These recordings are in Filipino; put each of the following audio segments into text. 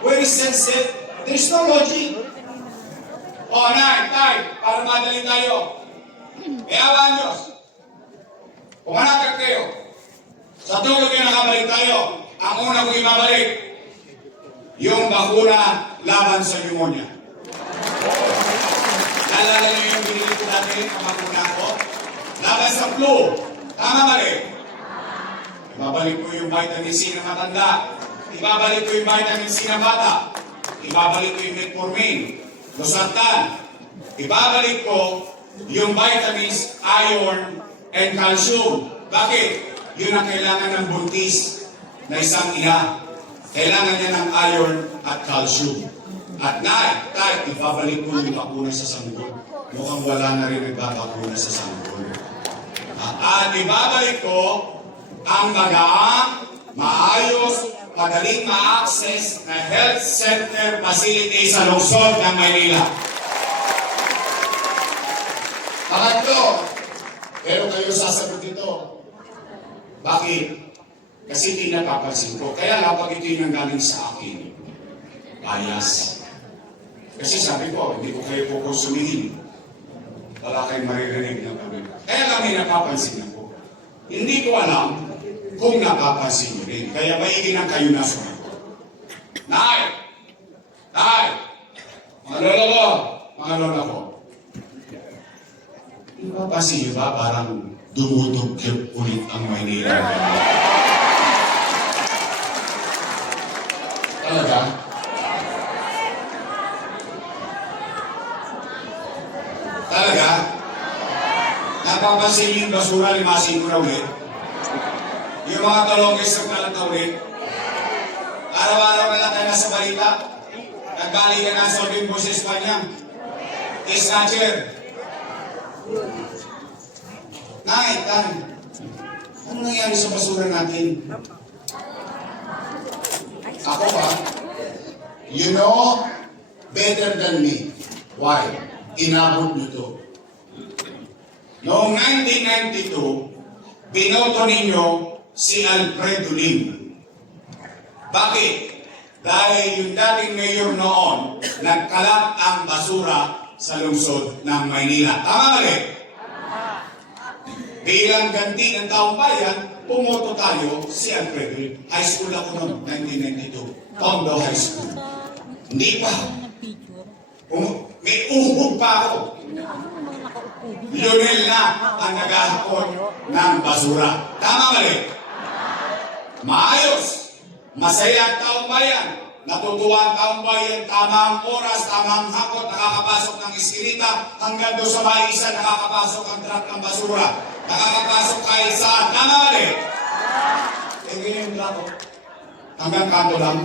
Where is sense? There is no logic. O, tay, para madali tayo. Iyawan Diyos. Pumanakit kayo. Sa tulog yung nakabalik tayo. Ang una kong ibabalik, yung bakuna laban sa pneumonia. Naalala niyo yung binili ko dati, ang bakuna ko? Laban sa flu. Tama ba rin? Ibabalik ko yung vitamin C na matanda. Ibabalik ko yung vitamin C na bata. Ibabalik ko yung metformin, losartan. Ibabalik ko yung vitamins, iron, and calcium. Bakit? Yun ang kailangan ng buntis na isang ina. Kailangan niya ng iron at calcium. At tay, ibabalik ko yung bakuna sa sanggol. Mukhang wala na rin nagbabakuna sa sanggol. At ibabalik ko ang magaang, maayos, madaling ma-access na health center facility sa lungsod ng Maynila. Pangatlo, pero kayo sasagot ito. Bakit? Kasi hindi napapansin ko. Kaya lang pag ito'y nanggaling sa akin, bias. Kasi sabi ko, hindi ko kayo kukonsumihin. Wala kayong maririnig na kami. Kaya lang may napapansin ako. Hindi ko alam kung napapansin nyo rin. Kaya maigin ang kayo na sumagot. Nay! Mga lola ko. Napapansin nyo ba parang dumudugyot ulit ang Maynila? Talaga? Talaga? Napapansin yung basura, limasin ko na ulit. Yung mga talongges ng kalat na ulit. Araw-araw na lang tayo nasa balita. Nagbalik ka na sa Olimpo sa Espanya. Snatcher. Tay, ano nangyari sa basura natin? Ako ba? You know better than me. Why? Inabot nyo to. Noong 1992, binoto ninyo si Alfredo Lim. Bakit? Dahil yung dating mayor noon, nagkalat ang basura sa lungsod ng Maynila. Tama ba rin? Bilang ganti ng taong bayan, pumoto tayo si Alfredo Lim. High school ako noon, 1992. Tondo High School. Hindi pa. May uhog pa ako. Lionel na ang naghahakot ng basura. Tama ba rin? Maayos. Masaya ang taong bayan. Natutuwa ang taong bayan. Tamang oras, tamang hakot, nakakapasok ng iskinita. Hanggang doon sa may isa, nakakapasok ang truck ng basura. Nakakapasok kahit saan. Tama ba rin? Eh, ganyan yung truck. Hanggang kanto lang.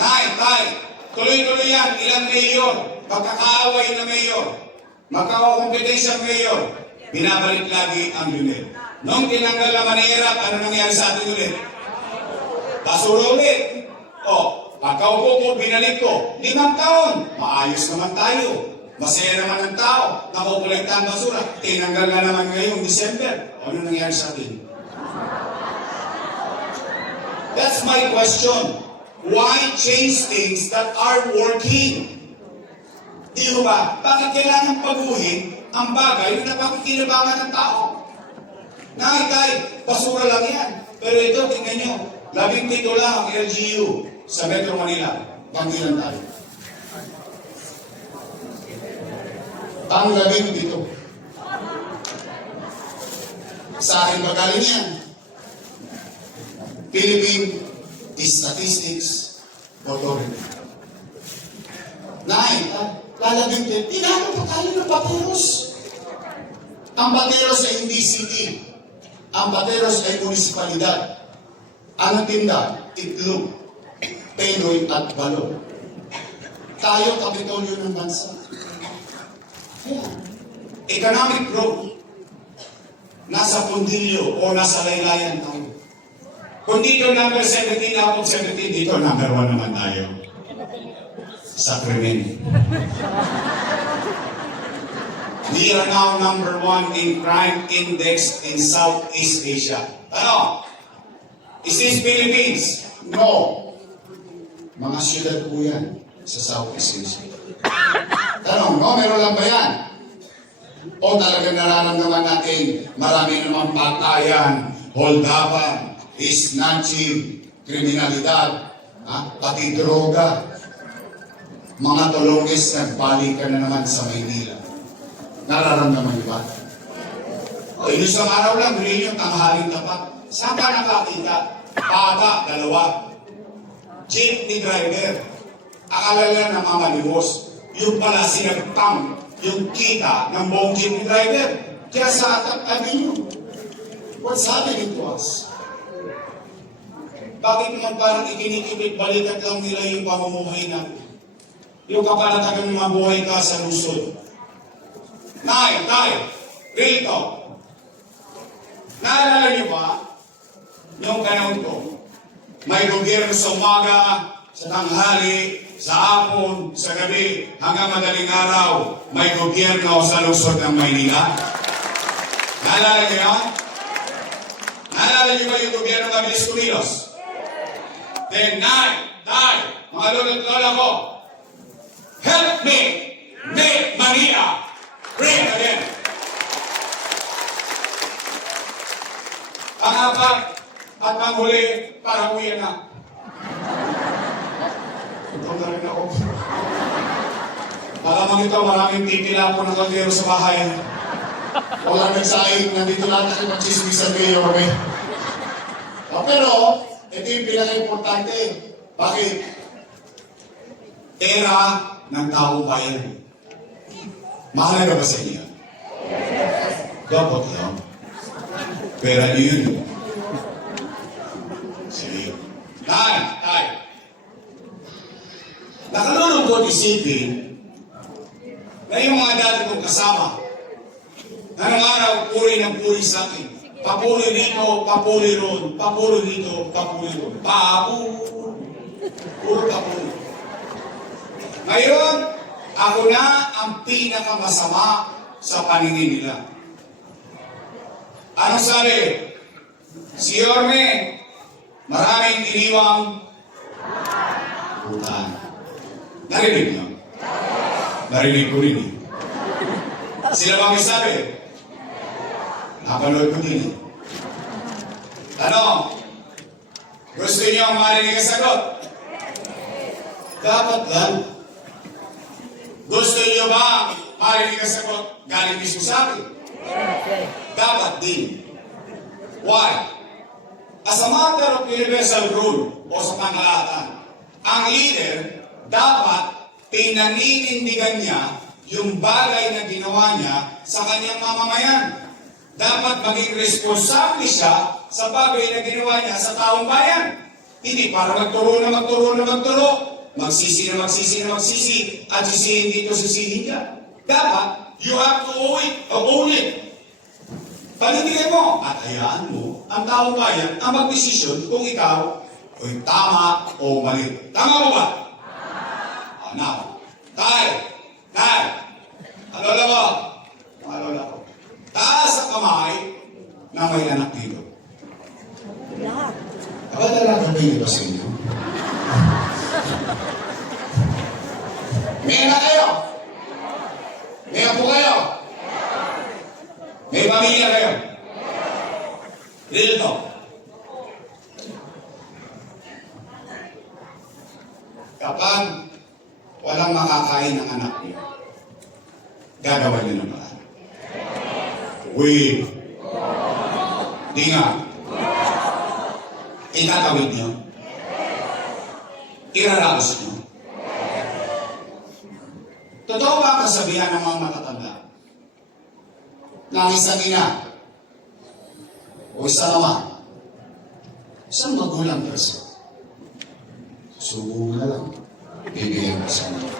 Tay, tuloy-tuloy yan. Ilang mayor, magkakaaway na mayor, magkakakompetensya mayor, binabalik lagi ang unit. Nung tinanggal na manihirap, ano nangyari sa atin ulit? Basura ulit. O, pagkaupo ko, binalik ko. 5 taon, maayos naman tayo. Masaya naman ang tao. Nakukolekta ang basura. Tinanggal na naman ngayong December. Ano nangyari sa atin? That's my question. Why change things that are working? Di ba? Bakit kailangan paguhin ang bagay na napakikinabangan ng tao? Tay, basura lang yan. Pero ito, tingnan nyo, 17 lang ang LGU sa Metro Manila. Panggilan tayo. Ang 17. Sa akin ba galing yan? Philippine Statistics Authority. Lalabing din, tinanong pa tayo ng Bateros. Ang Bateros ay hindi city. Ang Bateros ay munisipalidad. Ang tinda, itlog, penoy at balon. Tayo, kapitolyo ng bansa. Economic growth, nasa pundilyo o nasa laylayan tayo. Kung dito number 17 out of 17, dito number 1 naman tayo. Sa krimen. We are now number 1 in crime index in Southeast Asia. Ano? Is this Philippines? No. Mga siyudad po yan sa Southeast Asia. Tanong, no? Meron lang ba yan? O talagang nararamdaman natin marami namang patayan, holdapan, snatching, kriminalidad, pati droga. Mga tulongis nagbalikan na naman sa Maynila. Nararamdaman niyo ba? O isang araw lang, rin yung tanghaling tapat. Saan ka nakakita? Bata, dalawa. Jeepney driver. Akala lang na mamalimos. Yung pala sinagtang yung kita ng buong jeepney driver. Kaya sa tabi niyo. What's happening to us? Bakit naman parang ikinikipit, balikat lang nila yung pamumuhay natin? Yung kapanatagan ng mabuhay ka sa Luzon. Nay, real talk. Naalala niyo ba, noong panahon ko, may gobyerno sa umaga, sa tanghali, sa hapon, sa gabi, hanggang madaling araw, may gobyerno sa lungsod ng Maynila. Naalala niyo yun? Naalala niyo ba yung gobyerno ng Mabilis Kumilos? Then, mga lolo't lola ko, help me make Manila great again. Ang apat at ang huli, parang uwi na. Ito na rin ako. Malamang ito, maraming titila po ng kaldero sa bahay. Walang nagsaing, nandito lang kasi magsisimisan kayo kami. Pero, ito yung pinaka-importante. Bakit? Pera ng taong bayan. Mahalaga ba sa inyo? Dapat lang. Pera niyo yun. Sige. Tay. Nakalulungkot isipin na yung mga dati kong kasama na nung araw puri ng puri sa akin. Papuri rito, papuri ron, papuri rito, papuri ron. Puro papuri. Ngayon, ako na ang pinakamasama sa paningin nila. Anong sabi? Si Yorme, maraming iniwang utang. Narinig niyo? Narinig ko rin eh. Sila ba may sabi? Napanood ko din eh. Tanong, gusto niyo ang marinig ang sagot? Dapat lang. Gusto niyo ba marinig ang sagot galing mismo sa akin? Dapat din. Why? As a matter of universal rule o sa pangkalahatan, ang leader dapat pinaninindigan niya yung bagay na ginawa niya sa kanyang mamamayan. Dapat maging responsable siya sa bagay na ginawa niya sa taong bayan. Hindi para magturo, magsisi, at sisihin dito, sisihin niya. Dapat, you have to own it. Panindigan mo at hayaan mo ang taong bayan ang magdesisyon kung ikaw ay tama o mali. Tama mo ba? Now, tay, alala mo, taas ang kamay na may anak dito. Aba talaga kayo ba sa inyo? May anak kayo? May apo kayo? May pamilya kayo? Real talk. Kapag walang makakain ng anak niyo, gagawa niyo ng paraan. Di nga. Itatawid niyo. Iraraos niyo. Totoo ba ang kasabihan ng mga matatanda? Na ang isang ina o isang ama, isang magulang person, subo na lang, bibigyan mo sa kanya.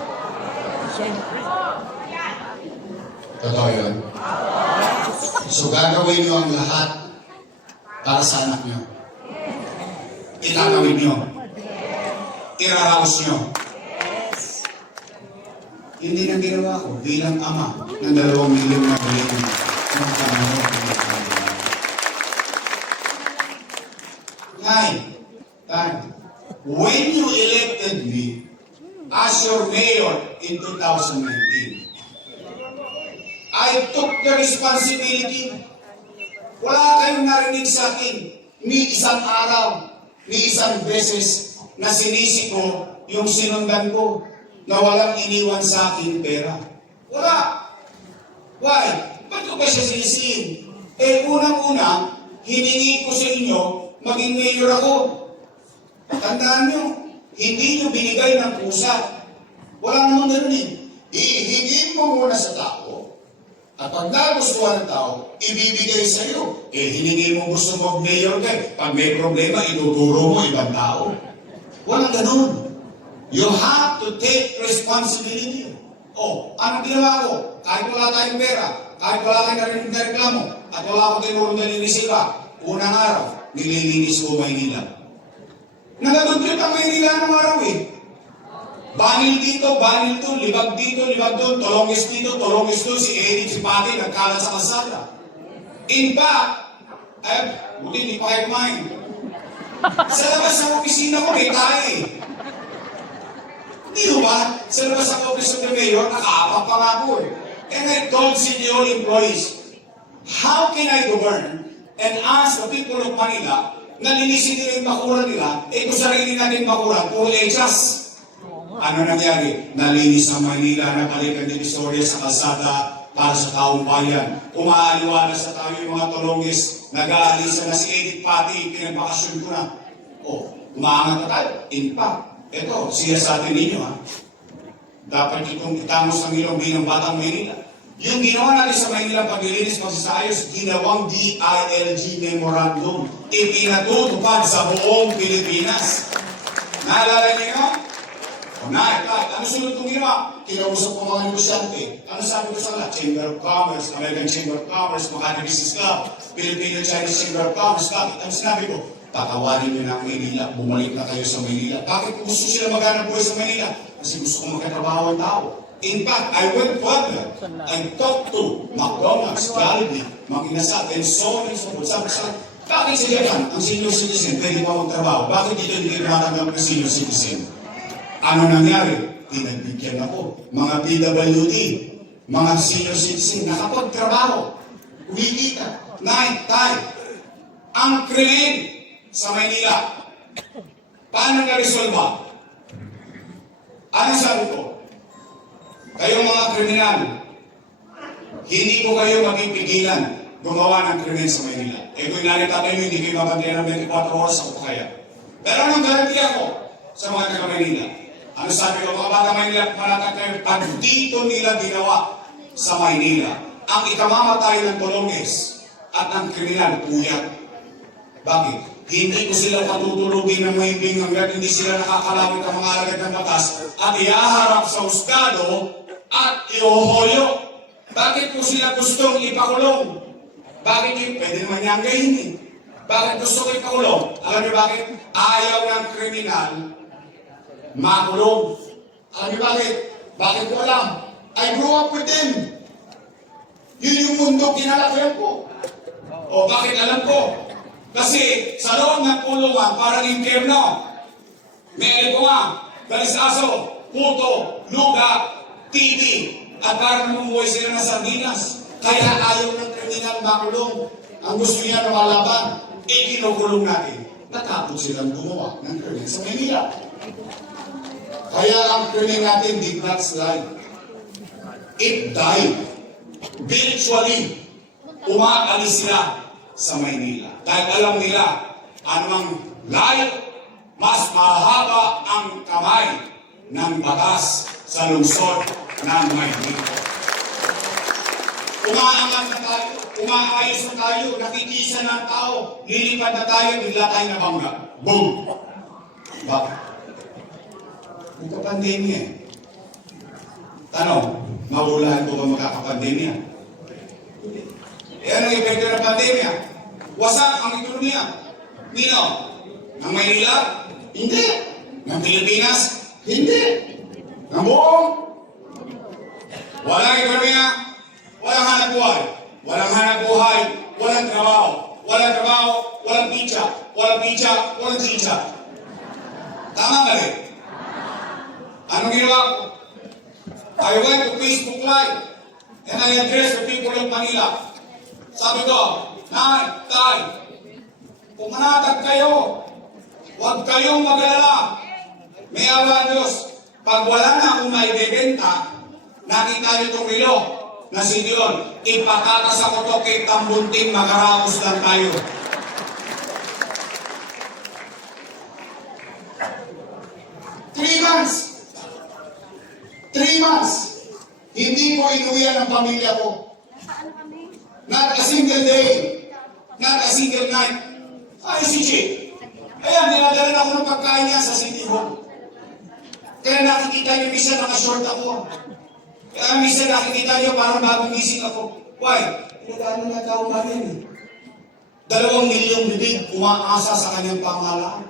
Totoo yun? So gagawin niyo ang lahat para sa anak niyo. Itatawid niyo. Iraraos niyo. Hindi na ginawa ko bilang ama ng 2 milyon na bilhin ng panahon. Ngay, when you elected me as your mayor in 2019, I took the responsibility. Wala kayong narinig sa akin ni isang araw, ni isang beses na sinisi ko yung sinundan ko na walang iniwan sa akin pera. Wala. Why? Ba't ko ba siya sinisihin? Unang-una, hiningi ko sa inyo, maging mayor ako. Tandaan nyo, hindi nyo binigay ng pusa. Wala namang ganun eh. Ihingin mo muna sa tao. At pag nagustuhan ng tao, ibibigay sa iyo. Hiningi mo gusto mo mayor ka. Pag may problema, ituturo mo ibang tao. Walang ganun. You have to take responsibility. Anong ginawa ko? Kahit wala tayong pera, kahit wala kayong narinig na reklamo, at wala akong tinurong na linisipa, unang araw, nililinis ko Maynila. Nagadudyot ang Maynila ng araw eh. Banil dito, banil doon, libag dito, libag doon, tolongis dito, tolongis doon, si Eddie, si Pati, nagkalat sa kalsada. In fact, buti hindi pa kayo kumain. Sa labas ng opisina ko, may tayo eh. Hindi ba? Sa labas ng office of the mayor, nakaapak pa nga ako eh. And I told CDO employees, how can I govern and ask the people of Manila na linisin nila yung bakuran nila, kung sarili natin bakuran, puro echas. Ano nangyari? Nalinis ang Manila, nabalikan din istorya sa kalsada para sa taong bayan. Umaaliwala sa tayo yung mga tolongis, nag-aalisa na si Edith Pati, pinagbakasyon ko na. Umaangat na tayo. In fact, ito, siya sa atin ninyo ha. Dapat itong itamos ng ilong bilang batang Manila. Yung ginawa natin sa Manila paglilinis pagsasayos, ginawang DILG Memorandum. Ipinatutupad sa buong Pilipinas. Naalala niyo? Ano sunod kong ginawa? Kinausap ko mga negosyante. Ano sabi ko sa lahat? Chamber of Commerce, American Chamber of Commerce, Makati Business Club, Filipino-Chinese Chamber of Commerce. Bakit? Ano sinabi ko? Patawarin niyo na ang Manila, bumalik na kayo sa Manila. Bakit gusto sila maghanap buhay sa Manila? Kasi gusto ko magkatrabaho ang tao. In fact, I went further and talked to McDonald's, Jollibee, Mag-Inasal, and so on and so forth. Sabi sa bakit sa Japan, ang senior citizen, pwede pa magtrabaho? Bakit dito hindi tumatanggap ng senior citizen? Ano nangyari? Pinagbigyan ako. Mga PWD, mga senior citizen, nakapagtrabaho. Kumikita. Night time. Ang krimen sa Maynila. Paano na-resolve? Ano sabi ko? Kayong mga kriminal, hindi ko kayo mapipigilan gumawa ng krimen sa Maynila. Kung inalita kayo, hindi kayo mabantayan ng 24 oras ako kaya. Pero anong garanti ako sa mga taga-Maynila? Ano sabi ko, mga bata Maynila, manatag kayo, pag dito nila ginawa sa Maynila, ang ikamamatay ng Tolongis at ng kriminal, puyat. Bakit? Hindi ko sila patutulugin ng mahimbing hanggat hindi sila nakakalawit ang mga alagad ng batas at iaharap sa husgado at iuhoyo. Bakit ko sila gustong ipakulong? Bakit yun? Pwede naman niyang gayin eh. Bakit gusto ko ipakulong? Alam niyo bakit? Ayaw ng kriminal makulong. Alam niyo bakit? Bakit ko alam? I grew up with them. Yun yung mundo kinalakihan ko. Bakit alam ko? Kasi sa loob ng kulungan, parang impyerno. May ko nga, galisaso, puto, luga, TV, at parang namumuhay sila ng sardinas. Kaya ayaw ng kriminal makulong. Ang gusto niya lumalaban, kinukulong natin. Natakot silang gumawa ng krimen sa Manila. Kaya ang krimen natin did not slide. It died. Virtually, umaalis sila sa Maynila. Dahil alam nila, anumang layo, mas mahaba ang kamay ng batas sa lungsod ng Maynila. Umaangat na tayo, umaayos na tayo, nakikisa na ang tao, lilipad na tayo, bigla tayo nabangga. Boom! Bakit? Magkapandemya eh. Tanong, mawulahan ko ba magkakapandemya? Anong epekto ng pandemya? Wasak ang ekonomiya. Nino? Ng Maynila? Hindi. Ng Pilipinas? Hindi. Ng buong? Walang ekonomiya, walang hanap buhay. Walang hanap buhay, walang trabaho. Walang trabaho, walang pizza. Walang pizza, walang pizza. Tama mali? Anong ginawa ko? I went to Facebook Live and I addressed the people of Manila. Sabi ko, Nay, Tay, pumanatag kayo. Huwag kayong mag-alala. May awa Diyos. Pag wala na akong maibibenta, nakita niyo itong relo na si Dion, ipatatas ako to kay Tambunting, makaraos lang tayo. Three months. Hindi ko inuwian ang pamilya ko. Not a single day. Not a single night. Ay, si Chick. Ayan, dinadalan ako ng pagkain niya sa City Hall. Kaya nakikita niyo, minsan nakashort ako. Kaya minsan nakikita niyo, parang bagong gising ako. Why? Pinagano na tao ba rin? 2 milyong bibig umaasa sa kanyang pangalan.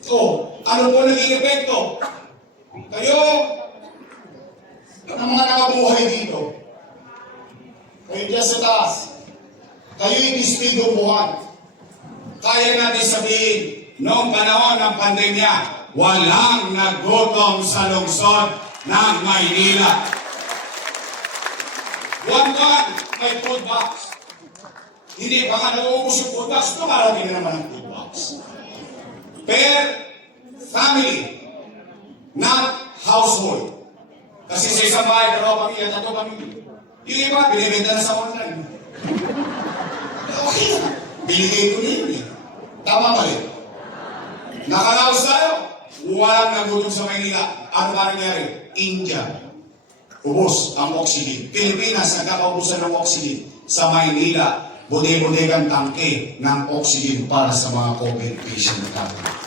So, ano po naging epekto? Kayo, ang mga nakabuhay dito, kayo dyan sa taas, kayo'y testigo buhay. Kaya natin sabihin, noong panahon ng pandemya, walang nagutom sa lungsod ng Maynila. Buwan-buwan, may food box. Hindi pa nga nauubos yung food box, tumarami na naman ang food box. Per family, not household. Kasi sa isang bahay, 2 pamilya, 3 pamilya. Yung iba, binibenta na sa online. Okay na. Binigay ko na yun eh. Tama ba rin? Nakalaos tayo. Walang nagutom sa Maynila. Ano ba nangyari? India. Ubos ang oxygen. Pilipinas, nagkakaubusan ng oxygen. Sa Maynila, bude-budegang tangke ng oxygen para sa mga COVID patient natin.